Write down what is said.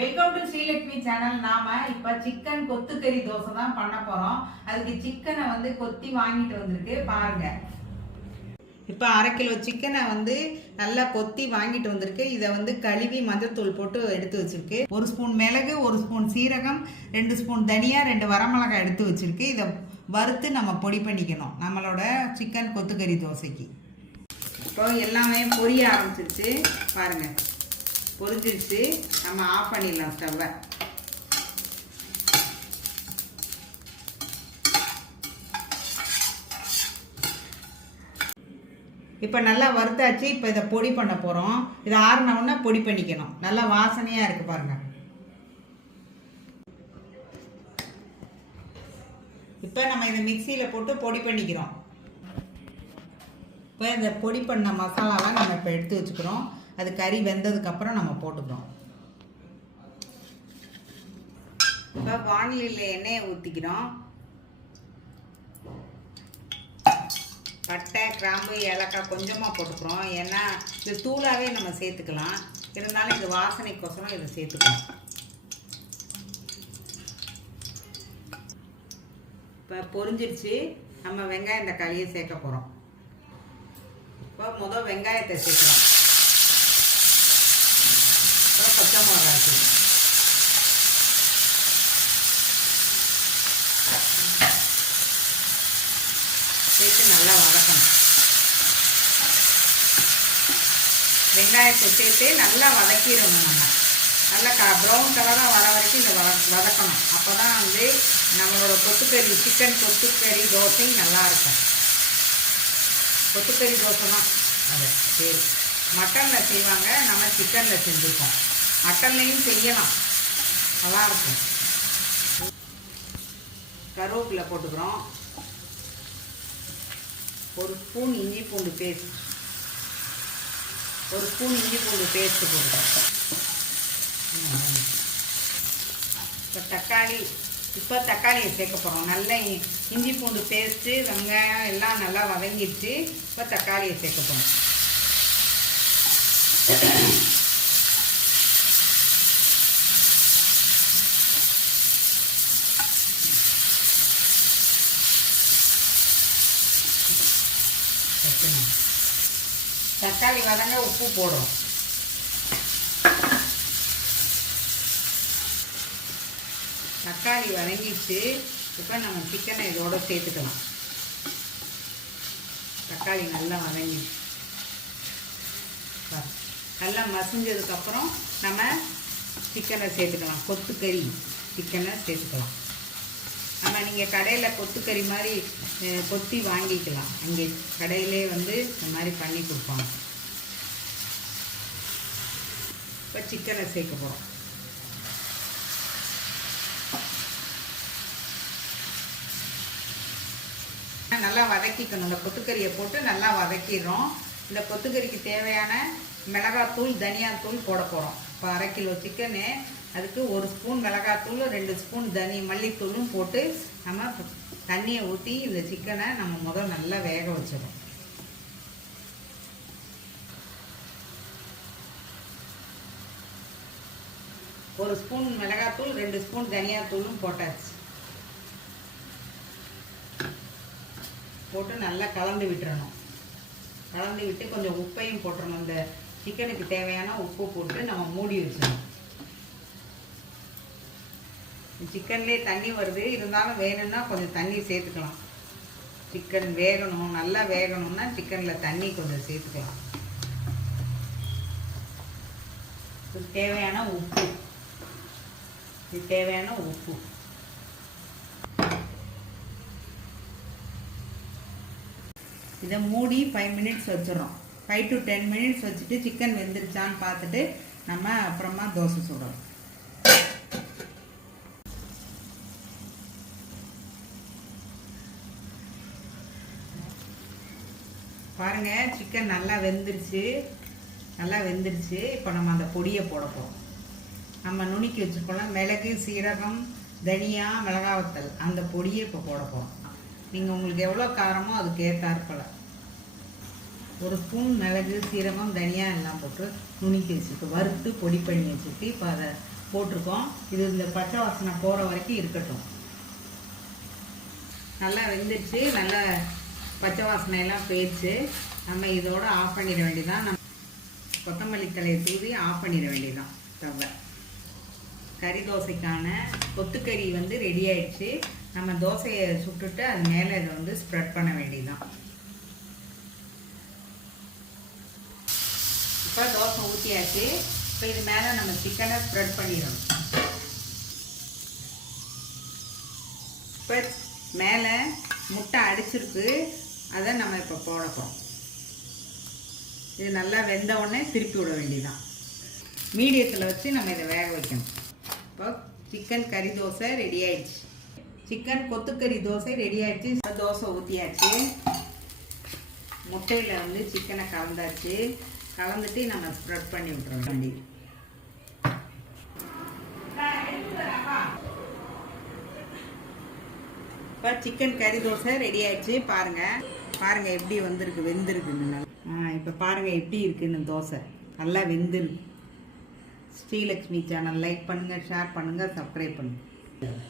Welcome to Srilakshmi channel. நாம இப்ப chicken கொத்துக்கறி dosa தான் பண்ண போறோம். அதுக்கு சிக்கனை வந்து கொத்தி வாங்கிட்டு வந்திருக்கு பாருங்க. இப்போ 1/2 கிலோ சிக்கனை வந்து நல்லா கொத்தி வாங்கிட்டு வந்திருக்கு. இதை வந்து கழுவி மஞ்சத்தூள் போட்டு எடுத்து வச்சிருக்கு. 1 ஸ்பூன் மிளகு, 1 ஸ்பூன் சீரகம், 2 ஸ்பூன் தனியா, 2 வரமிளகாய் எடுத்து வச்சிருக்கு. இதை வறுத்து நம்ம பொடி பண்ணிக்கணும் நம்மளோட சிக்கன் கொத்துக்கறி தோசைக்கு. இப்போ எல்லாமே பொரிய ஆரம்பிச்சிருச்சு பாருங்க. பொரிஞ்சிருச்சு. நம்ம ஆஃப் பண்ணிடலாம் ஸ்டவ்வை. இப்போ நல்லா வறுத்தாச்சு. இப்போ இதை பொடி பண்ண போகிறோம். இதை ஆறினவுடனே பொடி பண்ணிக்கணும். நல்லா வாசனையாக இருக்குது பாருங்க. இப்போ நம்ம இதை மிக்சியில் போட்டு பொடி பண்ணிக்கிறோம். இப்போ இந்த பொடி பண்ண மசாலாலாம் நம்ம இப்போ எடுத்து வச்சுக்கிறோம். அது கறி வெந்ததுக்கப்புறம் நம்ம போட்டுக்கிறோம். இப்போ வானிலையில் எண்ணெயை ஊற்றிக்கிறோம். பட்டை, கிராம்பு, ஏலக்காய் கொஞ்சமாக போட்டுக்கிறோம். ஏன்னா இது தூளாகவே நம்ம சேர்த்துக்கலாம். இருந்தாலும் இது வாசனைக்கோசரம் இதை சேர்த்துக்கலாம். இப்போ பொரிஞ்சிருச்சு. நம்ம வெங்காயம் தக்காளியை சேர்க்க போகிறோம். இப்போ முதல் வெங்காயத்தை சேர்க்குறோம். அப்புறம் பச்சை மிளகாய் சேர்த்து நல்லா வதக்கணும். வெங்காயத்தை சேர்த்து நல்லா வதக்கிடணும். நம்ம நல்லா ப்ரௌன் கலராக வர வரைக்கும் இந்த வதக்கணும். அப்போ தான் வந்து நம்மளோட கொத்துக்கறி சிக்கன் கொத்துக்கறி தோசை நல்லாயிருக்கும். கொத்துக்கறி தோசை தான் அது சரி. மட்டனில் செய்வாங்க, நம்ம சிக்கனில் செஞ்சுருக்கோம். மட்டன்லையும் செய்யலாம், நல்லாயிருக்கும். கருவேப்பிலை போட்டுக்கிறோம். 1 ஸ்பூன் இஞ்சி பூண்டு பேஸ்ட், 1 ஸ்பூன் இஞ்சி பூண்டு பேஸ்ட்டு போட்டுக்கிறோம். இப்போ தக்காளியை சேர்க்க போகிறோம். நல்லா இஞ்சி பூண்டு பேஸ்ட்டு, வெங்காயம் எல்லாம் நல்லா வதங்கிடுச்சு. இப்போ தக்காளியை சேர்க்க போகிறோம். தக்காளி வதங்க உப்பு போடுறோம். தக்காளி வதங்கிடுச்சு. இப்போ நம்ம சிக்கனை இதோட சேர்த்துக்கலாம். தக்காளி நல்லா வதங்கிடுச்சு. நல்லா மசிஞ்சதுக்கப்புறம் நம்ம சிக்கனை சேர்த்துக்கலாம். கொத்துக்கறி சிக்கனை சேர்த்துக்கலாம். நம்ம நீங்கள் கடையில் கொத்துக்கறி மாதிரி கொத்தி வாங்கிக்கலாம். அங்கே கடையிலே வந்து இந்த மாதிரி பண்ணி கொடுப்பாங்க. இப்போ சிக்கனை சேர்க்க போகிறோம். நல்லா வதக்கிக்கணும். இந்த கொத்துக்கறியை போட்டு நல்லா வதக்கிடுறோம். இந்த கொத்துக்கறிக்கு தேவையான மிளகாத்தூள், தனியாத்தூள் போட போகிறோம். இப்போ 1/2 கிலோ சிக்கனு, அதுக்கு 1 ஸ்பூன் மிளகாத்தூள், 2 ஸ்பூன் மல்லித்தூளும் போட்டு நம்ம தண்ணியை ஊற்றி இந்த சிக்கனை நம்ம முதல் நல்லா வேக வச்சிடும். ஒரு ஸ்பூன் மிளகாத்தூள், 2 ஸ்பூன் தனியாத்தூளும் போட்டாச்சு. போட்டு நல்லா கலந்து விட்டுறணும். கலந்து விட்டு கொஞ்சம் உப்பையும் போட்டுறணும். இந்த சிக்கனுக்கு தேவையான உப்பு போட்டு நம்ம மூடி வச்சிடணும். சிக்கன்லேயே தண்ணி வருது, இருந்தாலும் வேணும்னா கொஞ்சம் தண்ணி சேர்த்துக்கலாம். சிக்கன் வேகணும், நல்லா வேகணும்னா சிக்கனில் தண்ணி கொஞ்சம் சேர்த்துக்கலாம். இது தேவையான உப்பு, இது தேவையான உப்பு. இதை மூடி 5 மினிட்ஸ் வச்சிடறோம். 5 to 10 மினிட்ஸ் வச்சுட்டு சிக்கன் வெந்துருச்சான்னு பார்த்துட்டு நம்ம அப்புறமா தோசை சுடுறோம். பாருங்க, சிக்கன் நல்லா வெந்துருச்சு. இப்போ நம்ம அந்த பொடியை போட போகிறோம். நம்ம நுணுக்கி வச்சுருக்கோம் மிளகு, சீரகம், தனியா, மிளகாவத்தல், அந்த பொடியை இப்போ போட போகிறோம். நீங்கள் உங்களுக்கு எவ்வளோ காரமோ அதுக்கு ஏற்றாற்போல் 1 ஸ்பூன் மிளகு, சீரகம், தனியா எல்லாம் போட்டு நுணுக்கி வச்சுருக்கு, வறுத்து பொடி பண்ணி வச்சுருக்கு. இப்போ அதை போட்டிருக்கோம். இது இந்த பச்சை வாசனை போகிற வரைக்கும் இருக்கட்டும். நல்லா வெந்துடுச்சு, நல்லா பச்சை வாசனையெல்லாம் போயிடுச்சு. நம்ம இதோட ஆஃப் பண்ணிட வேண்டியதான். நம்ம கொத்தமல்லி தலையை தூவி ஆஃப் பண்ணிட வேண்டியதான் ஸ்டவ்வை. கறி தோசைக்கான கொத்துக்கறி வந்து ரெடி ஆயிடுச்சு. நம்ம தோசையை சுட்டுட்டு அது மேலே இதை வந்து ஸ்ப்ரெட் பண்ண வேண்டியதான். இப்போ தோசை ஊற்றியாச்சு. இப்போ இது மேலே நம்ம சிக்கனை ஸ்ப்ரெட் பண்ணிடணும். இப்போ மேலே முட்டை அடிச்சிருக்கு, அதை நம்ம இப்போ போட போகிறோம். இது நல்லா வெந்த உடனே திருப்பி விட வேண்டியதான். மீடியத்தில் வச்சு நம்ம இதை வேக வைக்கணும். இப்போ சிக்கன் கறி தோசை ரெடி ஆயிடுச்சு. சிக்கன் கொத்துக்கறி தோசை ரெடி ஆயிடுச்சு. இப்போ தோசை ஊற்றியாச்சு. முட்டையில் வந்து சிக்கனை கலந்தாச்சு. கலந்துட்டு நம்ம ஸ்ப்ரெட் பண்ணி விட்டுற வேண்டியது. இப்போ சிக்கன் கறி தோசை ரெடி ஆயிடுச்சு. பாருங்கள் எப்படி வந்திருக்கு, வெந்திருக்குன்னு. இப்போ பாருங்கள் எப்படி இருக்குன்னு. தோசை நல்லா வெந்திருக்கு. ஸ்ரீலக்ஷ்மி சேனல் லைக் பண்ணுங்கள், ஷேர் பண்ணுங்கள், சப்ஸ்கிரைப் பண்ணுங்கள்.